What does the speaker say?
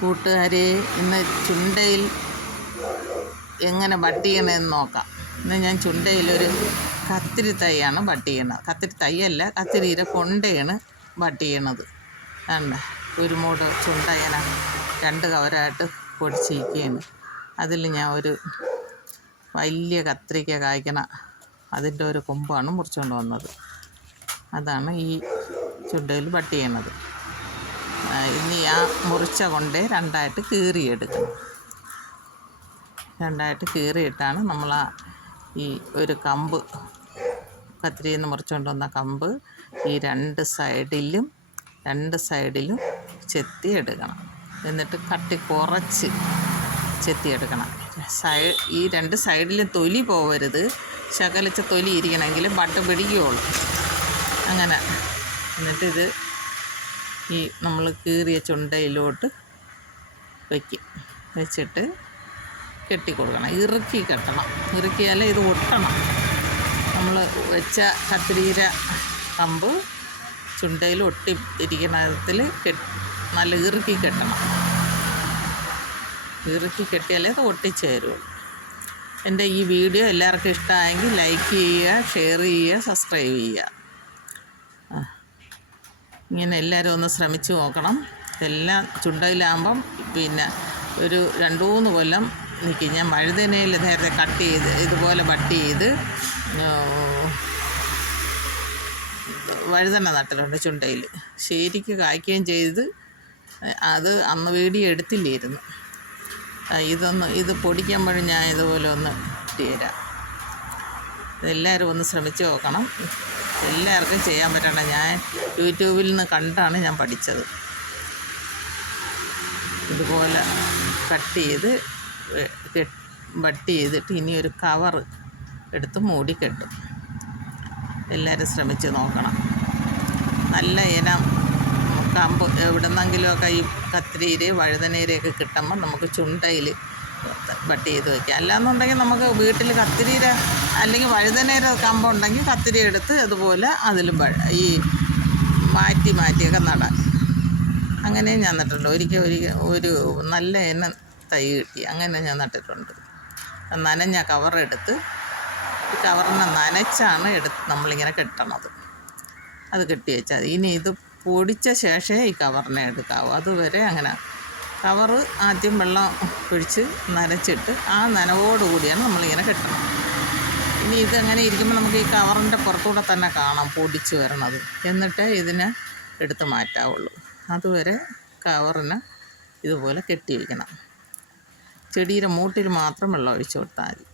കൂട്ടുകാരെ, ഇന്ന് ചുണ്ടയിൽ എങ്ങനെ ബട്ട് ചെയ്യണമെന്ന് നോക്കാം. ഇന്ന് ഞാൻ ചുണ്ടയിലൊരു കത്തിരി തൈയാണ് ബട്ട് ചെയ്യണത്. കത്തിരി തൈയല്ല, കത്തിരിയുടെ കൊണ്ടയാണ് ബട്ട് ചെയ്യണത്. കണ്ട, ഒരു മൂട് ചുണ്ട ഇങ്ങനെ 2 കവറായിട്ട് പൊടിച്ചിരിക്കുകയാണ്. അതിൽ ഞാൻ ഒരു വലിയ കത്തിരിക്ക കായ്ക്കണ അതിൻ്റെ ഒരു കൊമ്പാണ് മുറിച്ചുകൊണ്ട് വന്നത്. അതാണ് ഈ ചുണ്ടയിൽ ബട്ട് ചെയ്യണത്. ഇനി ആ മുറിച്ച കൊണ്ടേ 2ആയിട്ട് കീറിയെടുക്കണം. 2ആയിട്ട് കീറിയിട്ടാണ് നമ്മൾ ഈ ഒരു കമ്പ്, കത്തിരിയിൽ നിന്ന് മുറിച്ചുകൊണ്ട് വന്ന കമ്പ് ഈ 2 സൈഡിലും ചെത്തിയെടുക്കണം. എന്നിട്ട് കട്ടി കുറച്ച് ചെത്തിയെടുക്കണം. ഈ 2 സൈഡിലും തൊലി പോവരുത്. ശകലിച്ച തൊലി ഇരിക്കണമെങ്കിൽ ബട്ട് പിടിക്കുകയുള്ളൂ. അങ്ങനെ എന്നിട്ടിത് ഈ നമ്മൾ കീറിയ ചുണ്ടയിലോട്ട് വെച്ചിട്ട് കെട്ടിക്കൊടുക്കണം. ഇറുക്കി കെട്ടണം. ഇറുക്കിയാലേ ഇത് ഒട്ടണം. നമ്മൾ വെച്ച കത്തിരിയുടെ കമ്പ് ചുണ്ടയിൽ ഒട്ടി ഇരിക്കുന്ന വിധത്തിൽ നല്ല ഇറുക്കി കെട്ടണം. ഇറുക്കി കെട്ടിയാലേ അത് ഒട്ടിച്ചേരുള്ളൂ. എൻ്റെ ഈ വീഡിയോ എല്ലാവർക്കും ഇഷ്ടമായെങ്കിൽ ലൈക്ക് ചെയ്യുക, ഷെയർ ചെയ്യുക, സബ്സ്ക്രൈബ് ചെയ്യുക. ഇങ്ങനെ എല്ലാവരും ഒന്ന് ശ്രമിച്ചു നോക്കണം. ഇതെല്ലാം ചുണ്ടയിലാകുമ്പം പിന്നെ ഒരു 2-3 കൊല്ലം നിൽക്കും. ഞാൻ വഴുതനയിൽ നേരത്തെ കട്ട് ചെയ്ത് ഇതുപോലെ ബട്ട് ചെയ്ത് വഴുതന നട്ടിട്ടുണ്ട് ചുണ്ടയിൽ. ശരിക്ക് കായ്ക്കുകയും ചെയ്ത്. അത് അന്ന് വീഡിയോ എടുത്തില്ലായിരുന്നു. ഇത് പൊടിക്കുമ്പോഴും ഞാൻ ഇതുപോലെ ഒന്ന് ഇട്ടുതരാം. ഇതെല്ലാവരും ഒന്ന് ശ്രമിച്ച് നോക്കണം. എല്ലാവർക്കും ചെയ്യാൻ പറ്റണം. ഞാൻ യൂട്യൂബിൽ നിന്ന് കണ്ടാണ് ഞാൻ പഠിച്ചത്. ഇതുപോലെ കട്ട് ചെയ്ത് ബട്ട് ചെയ്തിട്ട് ഇനി ഒരു കവറ് എടുത്ത് മൂടി കെട്ടും. എല്ലാവരും ശ്രമിച്ച് നോക്കണം. നല്ല ഇനം കമ്പ് എവിടുന്നെങ്കിലുമൊക്കെ ഈ കത്തിരിയുടെ വഴുതനയുടെയൊക്കെ കിട്ടുമ്പോൾ നമുക്ക് ചുണ്ടയിൽ ബട്ട് ചെയ്ത് വയ്ക്കാം. അല്ലാന്നുണ്ടെങ്കിൽ നമുക്ക് വീട്ടിൽ കത്തിരിയുടെ അല്ലെങ്കിൽ വഴുതനയുടെ കമ്പുണ്ടെങ്കിൽ കത്തിരി എടുത്ത് അതുപോലെ അതിലും ഈ മാറ്റിയൊക്കെ നടാം. അങ്ങനെ ഞാൻ നട്ടിട്ടുണ്ട്. ഒരിക്കൽ ഒരു നല്ല ഇനം തൈ കിട്ടി. അങ്ങനെ ഞാൻ നട്ടിട്ടുണ്ട്. നനഞ്ഞ കവറെടുത്ത് ഈ കവറിനെ നനച്ചാണ് നമ്മളിങ്ങനെ കെട്ടണത്. അത് കെട്ടി വെച്ചാൽ ഇനി ഇത് പൊടിച്ച ശേഷമേ ഈ കവറിനെ എടുക്കാവൂ. അതുവരെ അങ്ങനെ കവറ് ആദ്യം വെള്ളം ഒഴിച്ച് നനച്ചിട്ട് ആ നനവോടുകൂടിയാണ് നമ്മളിങ്ങനെ കെട്ടണം. ഇനി ഇതങ്ങനെ ഇരിക്കുമ്പോൾ നമുക്ക് ഈ കവറിൻ്റെ പുറത്തൂടെ തന്നെ കാണാം പൊടിച്ച് വരണത്. എന്നിട്ടേ ഇതിനെ എടുത്ത് മാറ്റാവുള്ളൂ. അതുവരെ കവറിന് ഇതുപോലെ കെട്ടി വയ്ക്കണം. ചെടിയുടെ മൂട്ടിൽ മാത്രം വെള്ളം ഒഴിച്ച് കൊടുത്താൽ മതി.